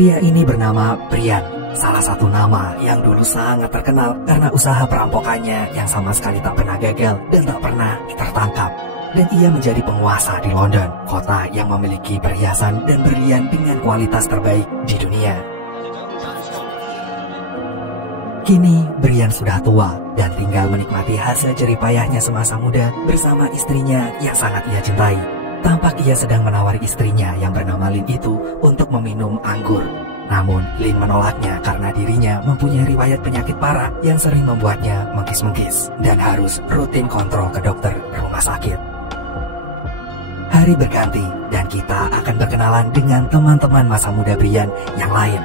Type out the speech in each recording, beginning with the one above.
Pria ini bernama Brian, salah satu nama yang dulu sangat terkenal karena usaha perampokannya yang sama sekali tak pernah gagal dan tak pernah tertangkap. Dan ia menjadi penguasa di London, kota yang memiliki perhiasan dan berlian dengan kualitas terbaik di dunia. Kini Brian sudah tua dan tinggal menikmati hasil jerih payahnya semasa muda bersama istrinya yang sangat ia cintai. Tampak ia sedang menawari istrinya yang bernama Lynn itu untuk meminum anggur. Namun Lynn menolaknya karena dirinya mempunyai riwayat penyakit parah yang sering membuatnya mengkis-mengkis dan harus rutin kontrol ke dokter rumah sakit. Hari berganti dan kita akan berkenalan dengan teman-teman masa muda Brian yang lain.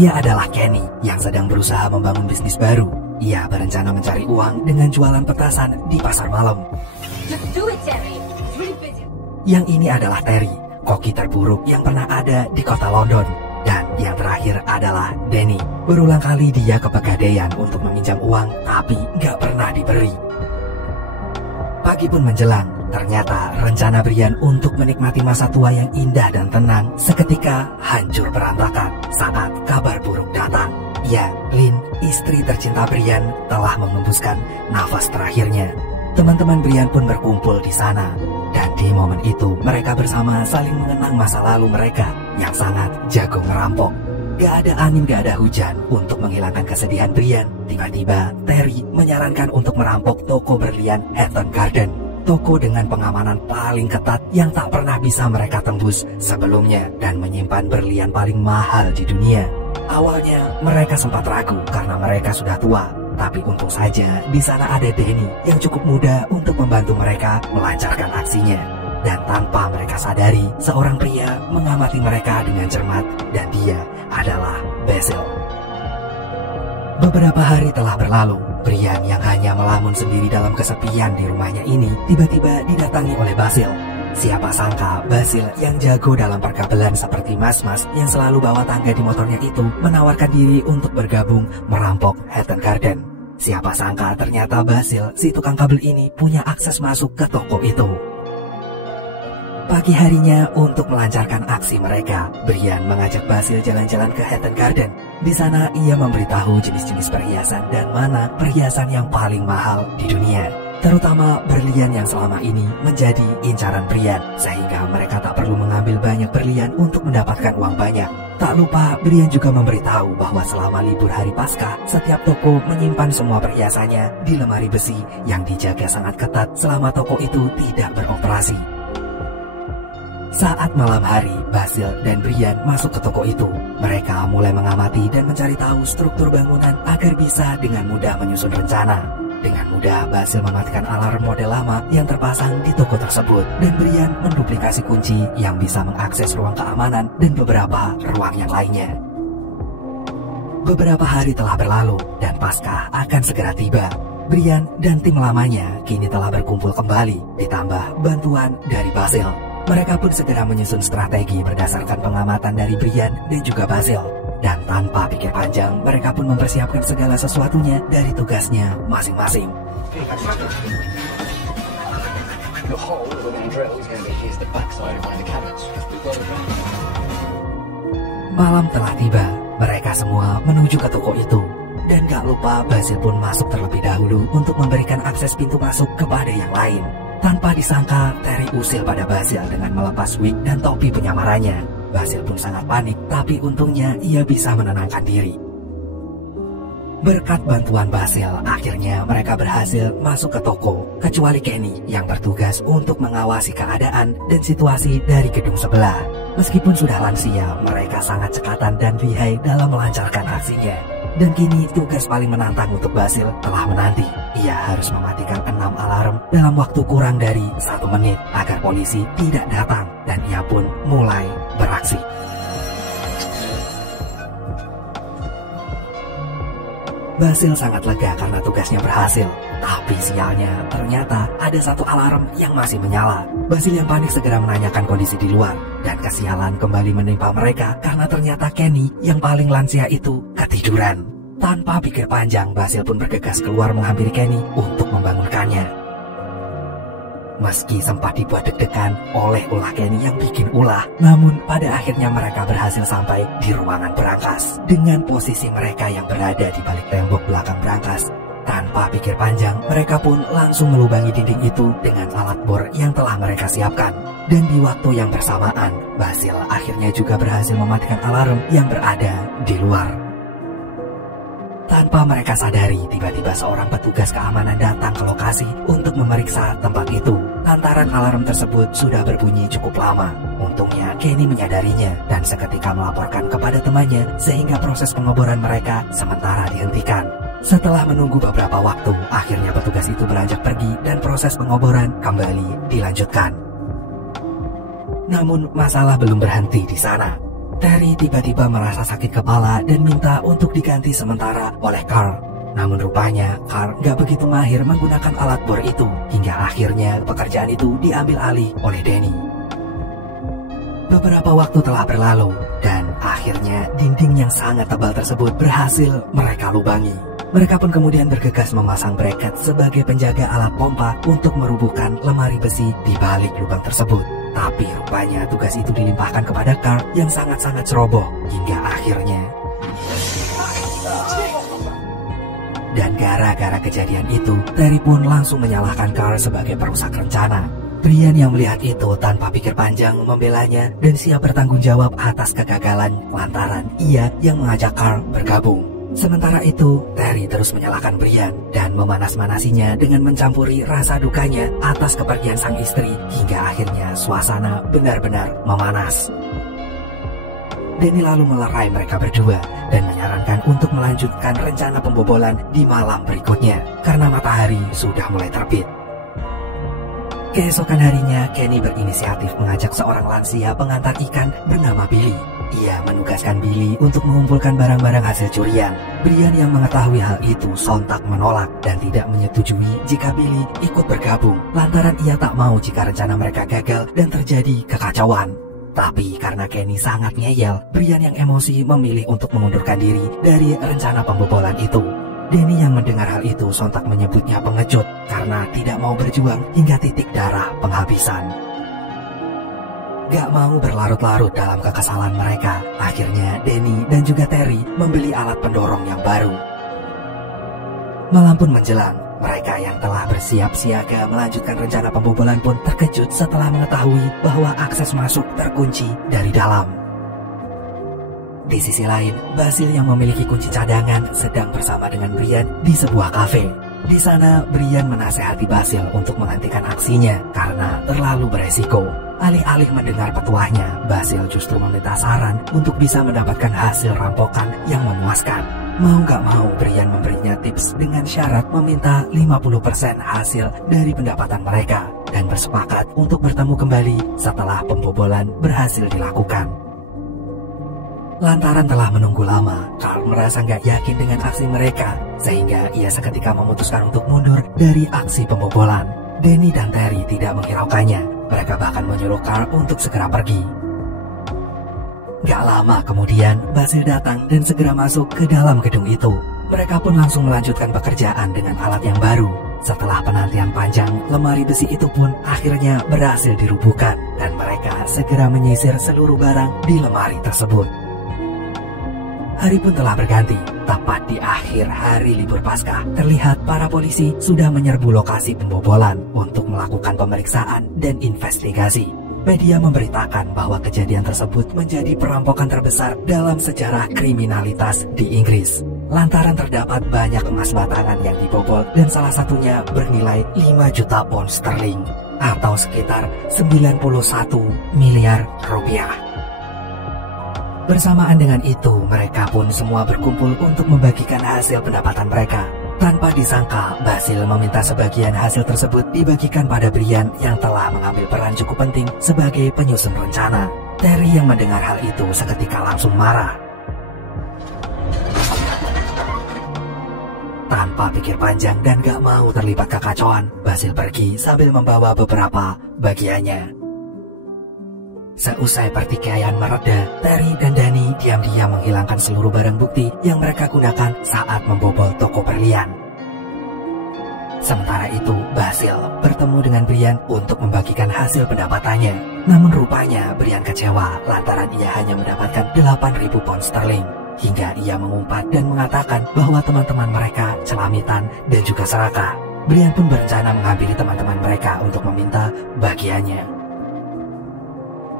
Ia adalah Kenny yang sedang berusaha membangun bisnis baru. Ia berencana mencari uang dengan jualan petasan di pasar malam. Yang ini adalah Terry, koki terburuk yang pernah ada di kota London. Dan yang terakhir adalah Danny. Berulang kali dia kepegadaian untuk meminjam uang, tapi gak pernah diberi. Pagi pun menjelang, ternyata rencana Brian untuk menikmati masa tua yang indah dan tenang seketika hancur berantakan saat kabar buruk datang. Ya, Lynn, istri tercinta Brian, telah mengembuskan nafas terakhirnya. Teman-teman Brian pun berkumpul di sana. Dan di momen itu, mereka bersama saling mengenang masa lalu mereka yang sangat jago merampok. Gak ada angin, gak ada hujan untuk menghilangkan kesedihan Brian. Tiba-tiba, Terry menyarankan untuk merampok toko berlian Hatton Garden. Toko dengan pengamanan paling ketat yang tak pernah bisa mereka tembus sebelumnya dan menyimpan berlian paling mahal di dunia. Awalnya, mereka sempat ragu karena mereka sudah tua. Tapi untung saja di sana ada Danny yang cukup muda untuk membantu mereka melancarkan aksinya. Dan tanpa mereka sadari, seorang pria mengamati mereka dengan cermat dan dia adalah Basil. Beberapa hari telah berlalu, Brian yang hanya melamun sendiri dalam kesepian di rumahnya ini tiba-tiba didatangi oleh Basil. Siapa sangka Basil yang jago dalam perkabelan seperti mas-mas yang selalu bawa tangga di motornya itu menawarkan diri untuk bergabung merampok Hatton Garden. Siapa sangka ternyata Basil, si tukang kabel ini, punya akses masuk ke toko itu. Pagi harinya untuk melancarkan aksi mereka, Brian mengajak Basil jalan-jalan ke Hatton Garden. Di sana ia memberitahu jenis-jenis perhiasan dan mana perhiasan yang paling mahal di dunia. Terutama berlian yang selama ini menjadi incaran Brian, sehingga mereka tak perlu mengambil banyak berlian untuk mendapatkan uang banyak. Tak lupa, Brian juga memberitahu bahwa selama libur hari Paskah, setiap toko menyimpan semua perhiasannya di lemari besi yang dijaga sangat ketat selama toko itu tidak beroperasi. Saat malam hari, Basil dan Brian masuk ke toko itu. Mereka mulai mengamati dan mencari tahu struktur bangunan agar bisa dengan mudah menyusun rencana. Dengan mudah, Basil mematikan alarm model lama yang terpasang di toko tersebut. Dan Brian menduplikasi kunci yang bisa mengakses ruang keamanan dan beberapa ruang yang lainnya. Beberapa hari telah berlalu dan Paskah akan segera tiba. Brian dan tim lamanya kini telah berkumpul kembali, ditambah bantuan dari Basil. Mereka pun segera menyusun strategi berdasarkan pengamatan dari Brian dan juga Basil. Dan tanpa pikir panjang, mereka pun mempersiapkan segala sesuatunya dari tugasnya masing-masing. Malam telah tiba, mereka semua menuju ke toko itu. Dan gak lupa Basil pun masuk terlebih dahulu untuk memberikan akses pintu masuk kepada yang lain. Tanpa disangka, Terry usil pada Basil dengan melepas wig dan topi penyamarannya. Basil pun sangat panik, tapi untungnya ia bisa menenangkan diri. Berkat bantuan Basil, akhirnya mereka berhasil masuk ke toko, kecuali Kenny yang bertugas untuk mengawasi keadaan dan situasi dari gedung sebelah. Meskipun sudah lansia, mereka sangat cekatan dan lihai dalam melancarkan aksinya. Dan kini tugas paling menantang untuk Basil telah menanti. Ia harus mematikan 6 alarm dalam waktu kurang dari 1 menit agar polisi tidak datang. Dan ia pun mulai beraksi. Basil sangat lega karena tugasnya berhasil. Tapi sialnya, ternyata ada 1 alarm yang masih menyala. Basil yang panik segera menanyakan kondisi di luar. Dan kesialan kembali menimpa mereka karena ternyata Kenny yang paling lansia itu ketiduran. Tanpa pikir panjang, Basil pun bergegas keluar menghampiri Kenny untuk membangunkannya. Meski sempat dibuat deg-degan oleh ulah Kenny yang bikin ulah, namun pada akhirnya mereka berhasil sampai di ruangan berangkas. Dengan posisi mereka yang berada di balik tembok belakang berangkas, tanpa pikir panjang, mereka pun langsung melubangi dinding itu dengan alat bor yang telah mereka siapkan. Dan di waktu yang bersamaan, Basil akhirnya juga berhasil mematikan alarm yang berada di luar. Tanpa mereka sadari, tiba-tiba seorang petugas keamanan datang ke lokasi untuk memeriksa tempat itu. Lantaran alarm tersebut sudah berbunyi cukup lama. Untungnya Kenny menyadarinya dan seketika melaporkan kepada temannya sehingga proses pengeboran mereka sementara dihentikan. Setelah menunggu beberapa waktu, akhirnya petugas itu beranjak pergi dan proses pengoboran kembali dilanjutkan. Namun masalah belum berhenti di sana. Terry tiba-tiba merasa sakit kepala dan minta untuk diganti sementara oleh Carl. Namun rupanya Carl gak begitu mahir menggunakan alat bor itu, hingga akhirnya pekerjaan itu diambil alih oleh Danny. Beberapa waktu telah berlalu dan akhirnya dinding yang sangat tebal tersebut berhasil mereka lubangi. Mereka pun kemudian bergegas memasang bracket sebagai penjaga alat pompa untuk merubuhkan lemari besi di balik lubang tersebut. Tapi rupanya tugas itu dilimpahkan kepada Carl yang sangat-sangat ceroboh hingga akhirnya. Dan gara-gara kejadian itu, Terry pun langsung menyalahkan Carl sebagai perusak rencana. Brian yang melihat itu tanpa pikir panjang membelanya dan siap bertanggung jawab atas kegagalan lantaran ia yang mengajak Carl bergabung. Sementara itu, Terry terus menyalahkan Brian dan memanas-manasinya dengan mencampuri rasa dukanya atas kepergian sang istri hingga akhirnya suasana benar-benar memanas. Danny lalu melerai mereka berdua dan menyarankan untuk melanjutkan rencana pembobolan di malam berikutnya karena matahari sudah mulai terbit. Keesokan harinya, Kenny berinisiatif mengajak seorang lansia pengantar ikan bernama Billy. Ia menugaskan Billy untuk mengumpulkan barang-barang hasil curian. Brian yang mengetahui hal itu sontak menolak dan tidak menyetujui jika Billy ikut bergabung, lantaran ia tak mau jika rencana mereka gagal dan terjadi kekacauan. Tapi karena Kenny sangat ngeyel, Brian yang emosi memilih untuk mengundurkan diri dari rencana pembobolan itu. Danny yang mendengar hal itu sontak menyebutnya pengecut karena tidak mau berjuang hingga titik darah penghabisan. Gak mau berlarut-larut dalam kekesalan mereka, akhirnya Danny dan juga Terry membeli alat pendorong yang baru. Malam pun menjelang, mereka yang telah bersiap siaga melanjutkan rencana pembobolan pun terkejut setelah mengetahui bahwa akses masuk terkunci dari dalam. Di sisi lain, Basil yang memiliki kunci cadangan sedang bersama dengan Brian di sebuah kafe. Di sana, Brian menasehati Basil untuk menghentikan aksinya karena terlalu beresiko. Alih-alih mendengar petuahnya, Basil justru meminta saran untuk bisa mendapatkan hasil rampokan yang memuaskan. Mau gak mau, Brian memberinya tips dengan syarat meminta 50% hasil dari pendapatan mereka dan bersepakat untuk bertemu kembali setelah pembobolan berhasil dilakukan. Lantaran telah menunggu lama, Carl merasa gak yakin dengan aksi mereka, sehingga ia seketika memutuskan untuk mundur dari aksi pembobolan. Danny dan Terry tidak menghiraukannya. Mereka bahkan menyuruh Carl untuk segera pergi. Gak lama kemudian, Basil datang dan segera masuk ke dalam gedung itu. Mereka pun langsung melanjutkan pekerjaan dengan alat yang baru. Setelah penantian panjang, lemari besi itu pun akhirnya berhasil dirubuhkan dan mereka segera menyisir seluruh barang di lemari tersebut. Hari pun telah berganti. Tepat di akhir hari libur Paskah, terlihat para polisi sudah menyerbu lokasi pembobolan untuk melakukan pemeriksaan dan investigasi. Media memberitakan bahwa kejadian tersebut menjadi perampokan terbesar dalam sejarah kriminalitas di Inggris. Lantaran terdapat banyak emas batangan yang dibobol dan salah satunya bernilai 5 juta pound sterling atau sekitar 91 miliar rupiah. Bersamaan dengan itu, mereka pun semua berkumpul untuk membagikan hasil pendapatan mereka. Tanpa disangka, Basil meminta sebagian hasil tersebut dibagikan pada Brian yang telah mengambil peran cukup penting sebagai penyusun rencana. Terry yang mendengar hal itu seketika langsung marah. Tanpa pikir panjang dan gak mau terlibat kekacauan, Basil pergi sambil membawa beberapa bagiannya. Seusai pertikaian mereda, Terry dan Danny diam-diam menghilangkan seluruh barang bukti yang mereka gunakan saat membobol toko berlian. Sementara itu, Basil bertemu dengan Brian untuk membagikan hasil pendapatannya. Namun rupanya Brian kecewa lantaran ia hanya mendapatkan 8.000 pound sterling. Hingga ia mengumpat dan mengatakan bahwa teman-teman mereka celamitan dan juga serakah. Brian pun berencana menghampiri teman-teman mereka untuk meminta bagiannya.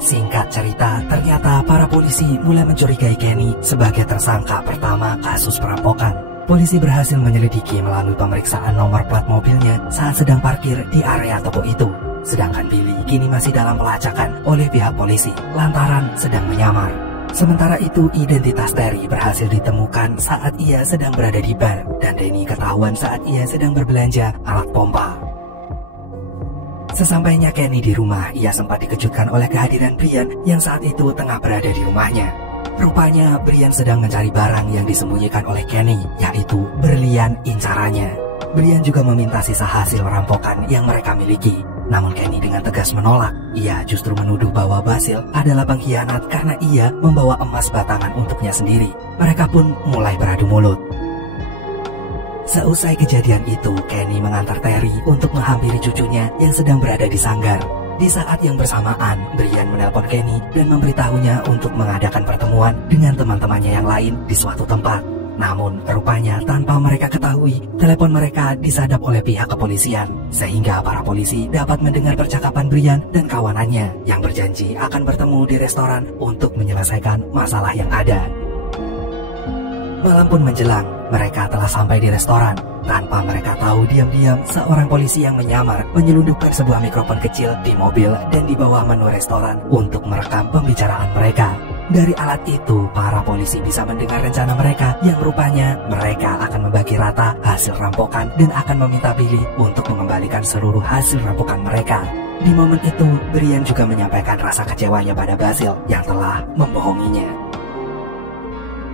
Singkat cerita, ternyata para polisi mulai mencurigai Kenny sebagai tersangka pertama kasus perampokan. Polisi berhasil menyelidiki melalui pemeriksaan nomor plat mobilnya saat sedang parkir di area toko itu. Sedangkan Billy kini masih dalam pelacakan oleh pihak polisi lantaran sedang menyamar. Sementara itu, identitas Terry berhasil ditemukan saat ia sedang berada di bar, dan Danny ketahuan saat ia sedang berbelanja alat pompa. Sesampainya Kenny di rumah, ia sempat dikejutkan oleh kehadiran Brian yang saat itu tengah berada di rumahnya. Rupanya Brian sedang mencari barang yang disembunyikan oleh Kenny, yaitu berlian incarannya. Brian juga meminta sisa hasil rampokan yang mereka miliki. Namun Kenny dengan tegas menolak. Ia justru menuduh bahwa Basil adalah pengkhianat karena ia membawa emas batangan untuknya sendiri. Mereka pun mulai beradu mulut. Seusai kejadian itu, Kenny mengantar Terry untuk menghampiri cucunya yang sedang berada di sanggar. Di saat yang bersamaan, Brian menelpon Kenny dan memberitahunya untuk mengadakan pertemuan dengan teman-temannya yang lain di suatu tempat. Namun, rupanya tanpa mereka ketahui, telepon mereka disadap oleh pihak kepolisian, sehingga para polisi dapat mendengar percakapan Brian dan kawanannya yang berjanji akan bertemu di restoran untuk menyelesaikan masalah yang ada. Malam pun menjelang, mereka telah sampai di restoran. Tanpa mereka tahu, diam-diam seorang polisi yang menyamar menyelundupkan sebuah mikrofon kecil di mobil dan di bawah menu restoran untuk merekam pembicaraan mereka. Dari alat itu, para polisi bisa mendengar rencana mereka yang rupanya mereka akan membagi rata hasil rampokan dan akan meminta Billy untuk mengembalikan seluruh hasil rampokan mereka. Di momen itu, Brian juga menyampaikan rasa kecewanya pada Basil yang telah membohonginya.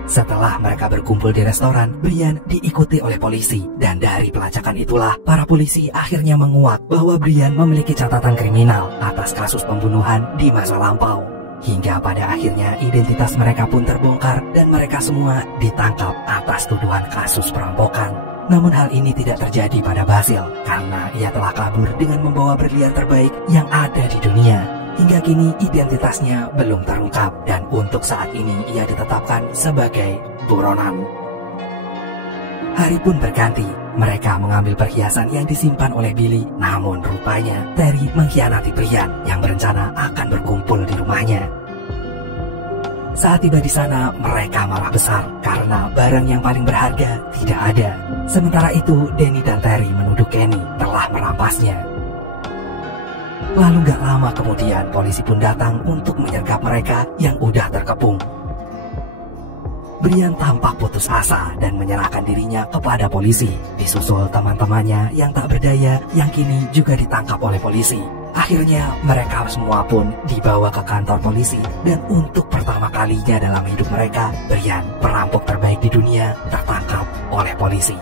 Setelah mereka berkumpul di restoran, Brian diikuti oleh polisi. Dan dari pelacakan itulah, para polisi akhirnya menguak bahwa Brian memiliki catatan kriminal atas kasus pembunuhan di masa lampau. Hingga pada akhirnya identitas mereka pun terbongkar dan mereka semua ditangkap atas tuduhan kasus perampokan. Namun hal ini tidak terjadi pada Basil karena ia telah kabur dengan membawa berlian terbaik yang ada di dunia. Hingga kini identitasnya belum terungkap dan untuk saat ini ia ditetapkan sebagai buronan. Hari pun berganti, mereka mengambil perhiasan yang disimpan oleh Billy. Namun rupanya Terry mengkhianati Brian yang berencana akan berkumpul di rumahnya. Saat tiba di sana, mereka marah besar karena barang yang paling berharga tidak ada. Sementara itu, Danny dan Terry menuduh Kenny telah merampasnya. Lalu gak lama kemudian polisi pun datang untuk menyergap mereka yang udah terkepung. Brian tampak putus asa dan menyerahkan dirinya kepada polisi, disusul teman-temannya yang tak berdaya yang kini juga ditangkap oleh polisi. Akhirnya mereka semua pun dibawa ke kantor polisi dan untuk pertama kalinya dalam hidup mereka, Brian, perampok terbaik di dunia, tertangkap oleh polisi.